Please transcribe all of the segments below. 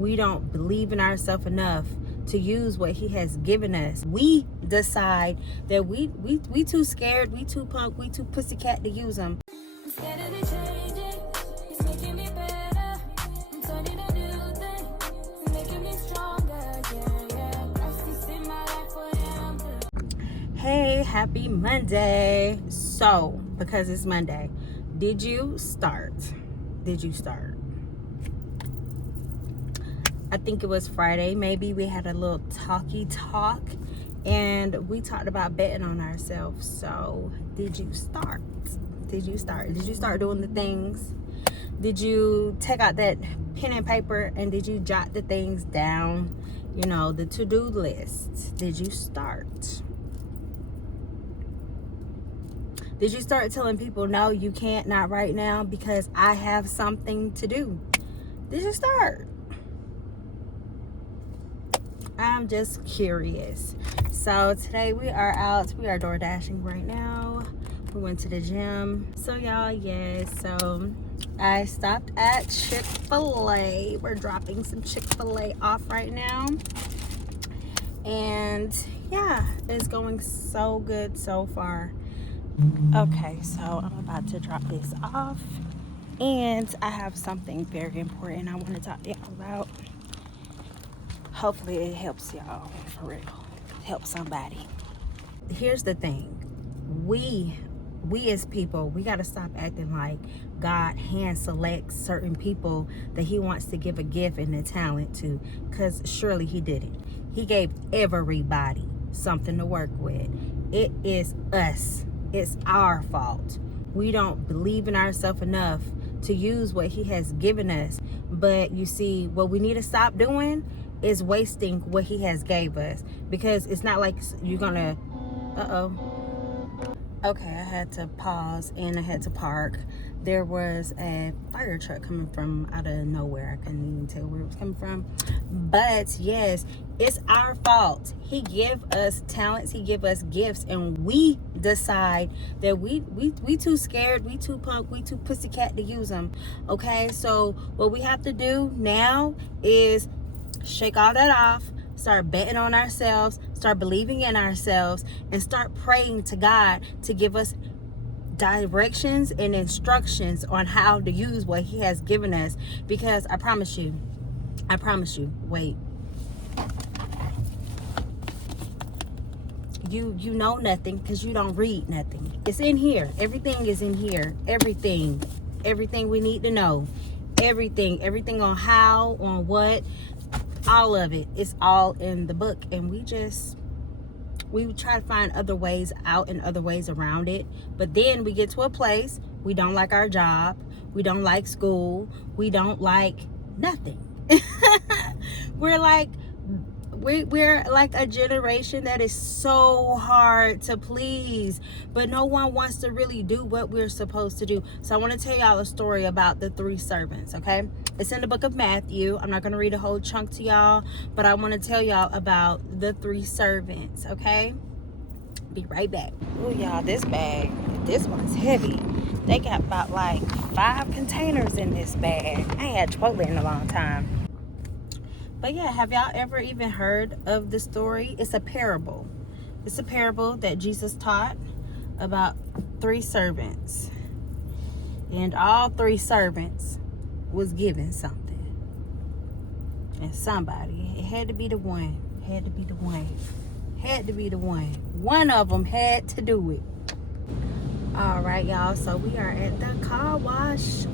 We don't believe in ourselves enough to use what he has given us. We decide that we too scared, we too punk, we too pussycat to use them. Hey, happy Monday. So, because it's Monday, did you start? I think it was Friday. Maybe we had a little talk and we talked about betting on ourselves. So, did you start? Did you start doing the things? Did you take out that pen and paper and did you jot the things down? You know, the to-do list. Did you start? Did you start telling people, no, you can't, not right now, because I have something to do? Did you start? I'm just curious. So today we are out. We are door dashing right now. We went to the gym. So y'all, yes. So I stopped at Chick-fil-A. We're dropping some Chick-fil-A off right now. And yeah, it's going so good so far. Okay, so I'm about to drop this off. And I have something very important I want to talk to y'all about. Hopefully it helps y'all, for real. Help somebody. Here's the thing. We as people, we got to stop acting like God hand selects certain people that he wants to give a gift and a talent to, because surely he didn't. He gave everybody something to work with. It is us. It's our fault. We don't believe in ourselves enough to use what he has given us. But you see, what we need to stop doing is wasting what he has gave us, because it's not like you're gonna okay, I had to pause and I had to park. There was a fire truck coming from out of nowhere. I couldn't even tell where it was coming from. But yes, it's our fault. He give us talents, he give us gifts, and we decide that we too scared, we too punk, we too pussycat to use them. Okay, so what we have to do now is shake all that off, start betting on ourselves, start believing in ourselves, and start praying to God to give us directions and instructions on how to use what he has given us. Because I promise you, wait, you know nothing because you don't read nothing. It's in here. Everything is in here. Everything we need to know, everything on how, on what, all of it is all in the book. And we try to find other ways out and other ways around it. But then we get to a place, we don't like our job, we don't like school, we don't like nothing. We're like a generation that is so hard to please, but no one wants to really do what we're supposed to do. So I want to tell y'all a story about the 3 servants, okay? It's in the book of Matthew. I'm not going to read a whole chunk to y'all, but I want to tell y'all about the 3 servants, okay? Be right back. Oh, y'all, this one's heavy. They got about like 5 containers in this bag. I ain't had Chipotle in a long time. But yeah, have y'all ever even heard of the story? It's a parable. It's a parable that Jesus taught about 3 servants. And all 3 servants was given something. And somebody, it had to be the one. One of them had to do it. All right, y'all. So we are at the car wash.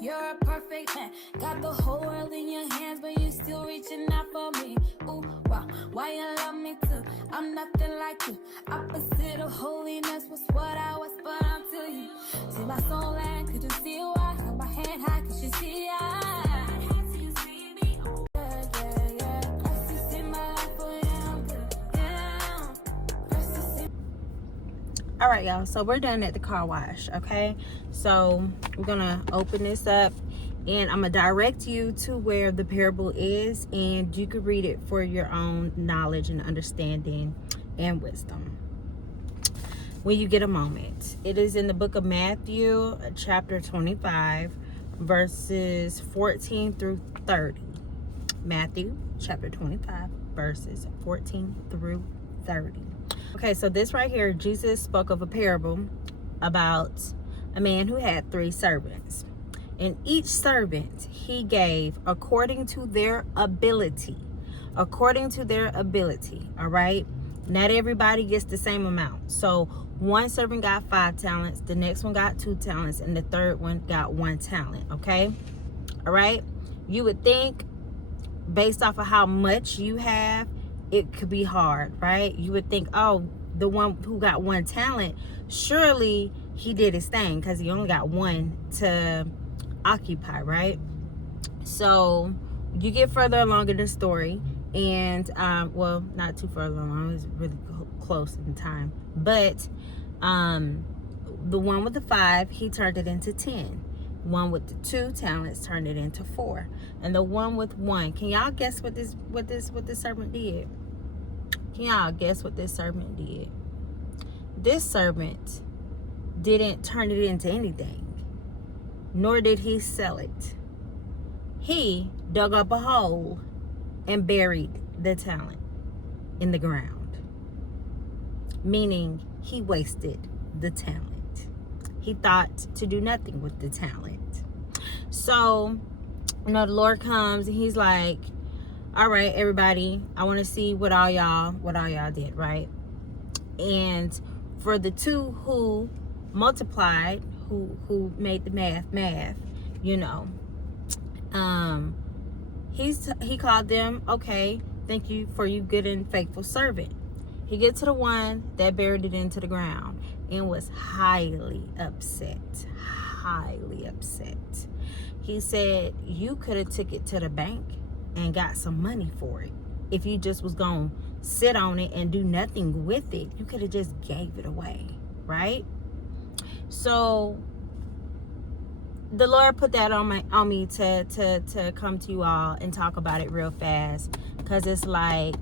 You're a perfect man. Got the whole world in your hands, but you still reaching out for me. Ooh, wow, why you love me too? I'm nothing like you. Opposite of holiness was what I was, but until you see my soul and could you see why? Hold my hand high, could you see All right, y'all, so we're done at the car wash, okay? So we're gonna open this up and I'm gonna direct you to where the parable is, and you can read it for your own knowledge and understanding and wisdom. when you get a moment. It is in the book of Matthew, chapter 25, verses 14 through 30. Matthew, chapter 25, verses 14 through 30. Okay, so this right here, Jesus spoke of a parable about a man who had 3 servants. And each servant he gave according to their ability. According to their ability, all right? Not everybody gets the same amount. So one servant got 5 talents, the next one got 2 talents, and the third one got 1 talent, okay? All right? You would think, based off of how much you have, it could be hard, right? You would think, oh, the one who got 1 talent, surely he did his thing because he only got 1 to occupy, right? So you get further along in the story, and well, not too further along, it's really close in time, but the one with the 5, he turned it into 10. One with the 2 talents turned it into 4, and the one with 1, can y'all guess what this servant did? Can y'all guess what this servant did? This servant didn't turn it into anything, nor did he sell it. He dug up a hole and buried the talent in the ground, meaning he wasted the talent. He thought to do nothing with the talent. So, the Lord comes and he's like, all right, everybody, I want to see what all y'all did, right? And for the 2 who multiplied, who made the math, you know, he called them, okay, thank you for you good and faithful servant. He gets to the one that buried it into the ground and was highly upset. He said, you could have took it to the bank and got some money for it. If you just was gonna sit on it and do nothing with it, you could have just gave it away, right? So the Lord put that on me to come to you all and talk about it real fast, because it's like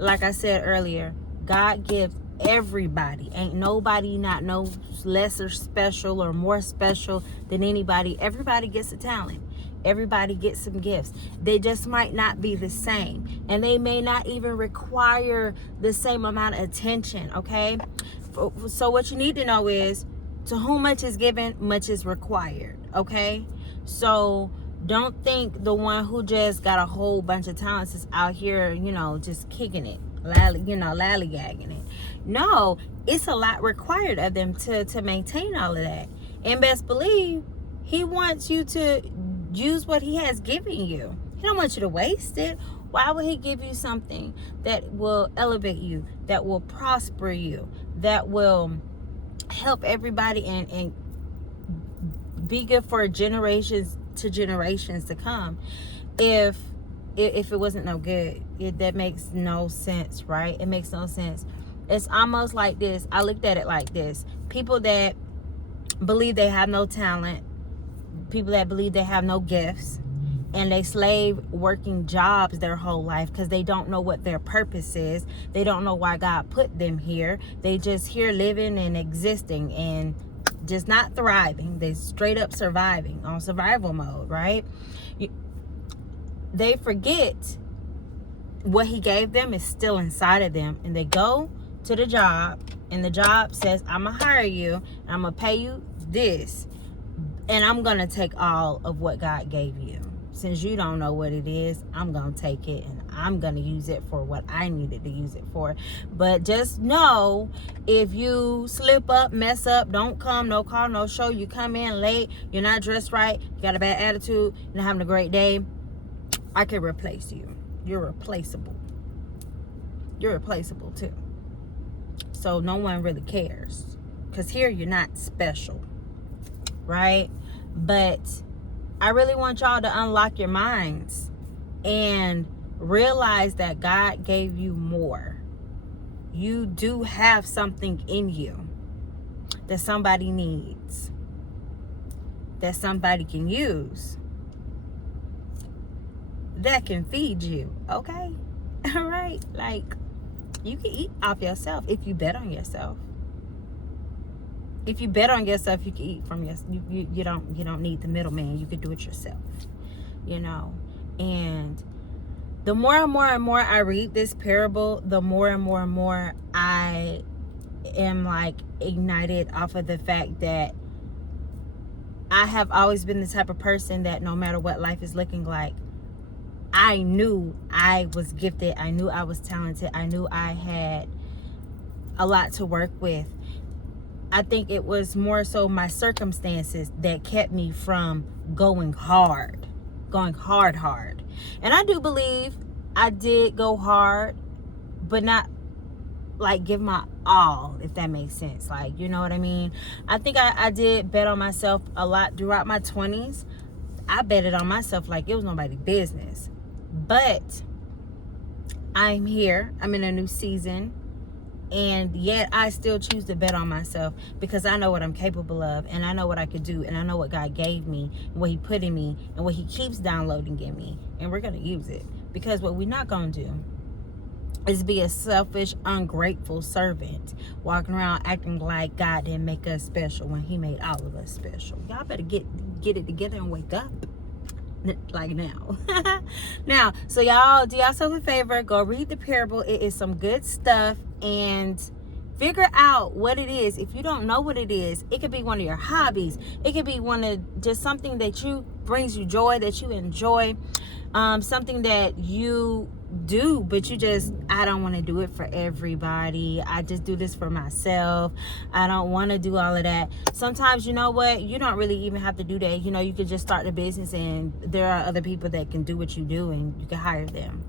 I said earlier, God gives everybody. Ain't nobody not no lesser special or more special than anybody. Everybody gets a talent. Everybody gets some gifts. They just might not be the same, and they may not even require the same amount of attention, okay? So what you need to know is, to whom much is given, much is required, okay? So don't think the one who just got a whole bunch of talents is out here, you know, just kicking it, lollygagging it. No, it's a lot required of them to maintain all of that. And best believe, he wants you to use what he has given you. He don't want you to waste it. Why would he give you something that will elevate you, that will prosper you, that will help everybody and be good for generations to come, if it wasn't no good? That makes no sense, right? It makes no sense. It's almost like this. I looked at it like this: people that believe they have no talent, people that believe they have no gifts, and they slave working jobs their whole life because they don't know what their purpose is. They don't know why God put them here. They just here living and existing and just not thriving. They straight up surviving on survival mode, right? They forget what he gave them is still inside of them, and they go to the job, and the job says, I'm gonna hire you, and I'm gonna pay you this, and I'm gonna take all of what God gave you. Since you don't know what it is, I'm gonna take it and I'm gonna use it for what I needed to use it for. But just know, if you slip up, mess up, don't come, no call, no show, you come in late, you're not dressed right, you got a bad attitude, you're not having a great day, I can replace you. You're replaceable. You're replaceable too. So no one really cares, because here you're not special, right? But I really want y'all to unlock your minds and realize that God gave you more. You do have something in you that somebody needs, that somebody can use, that can feed you, okay? All right? Like, you can eat off yourself if you bet on yourself. if you bet on yourself, you can eat from you don't need the middleman. You could do it yourself, you know. And the more and more and more I read this parable, the more and more and more I am like ignited off of the fact that I have always been the type of person that no matter what life is looking like, I knew I was gifted. I knew I was talented. I knew I had a lot to work with. I think it was more so my circumstances that kept me from going hard. And I do believe I did go hard, but not like give my all, if that makes sense. Like, you know what I mean? I think I did bet on myself a lot throughout my 20s. I betted on myself like it was nobody's business. But I'm here. I'm in a new season. And yet I still choose to bet on myself because I know what I'm capable of, and I know what I could do, and I know what God gave me, and what he put in me, and what he keeps downloading in me. And we're going to use it, because what we're not going to do is be a selfish, ungrateful servant walking around acting like God didn't make us special when he made all of us special. Y'all better get it together and wake up. Like now. Now, so y'all, do yourself a favor, go read the parable. It is some good stuff, and figure out what it is. If you don't know what it is, it could be one of your hobbies. It could be one of just something that brings you joy, that you enjoy, something that you do, but I don't want to do it for everybody. I just do this for myself. I don't want to do all of that. Sometimes, you know what, you don't really even have to do that. You know, you could just start a business, and there are other people that can do what you do, and you can hire them.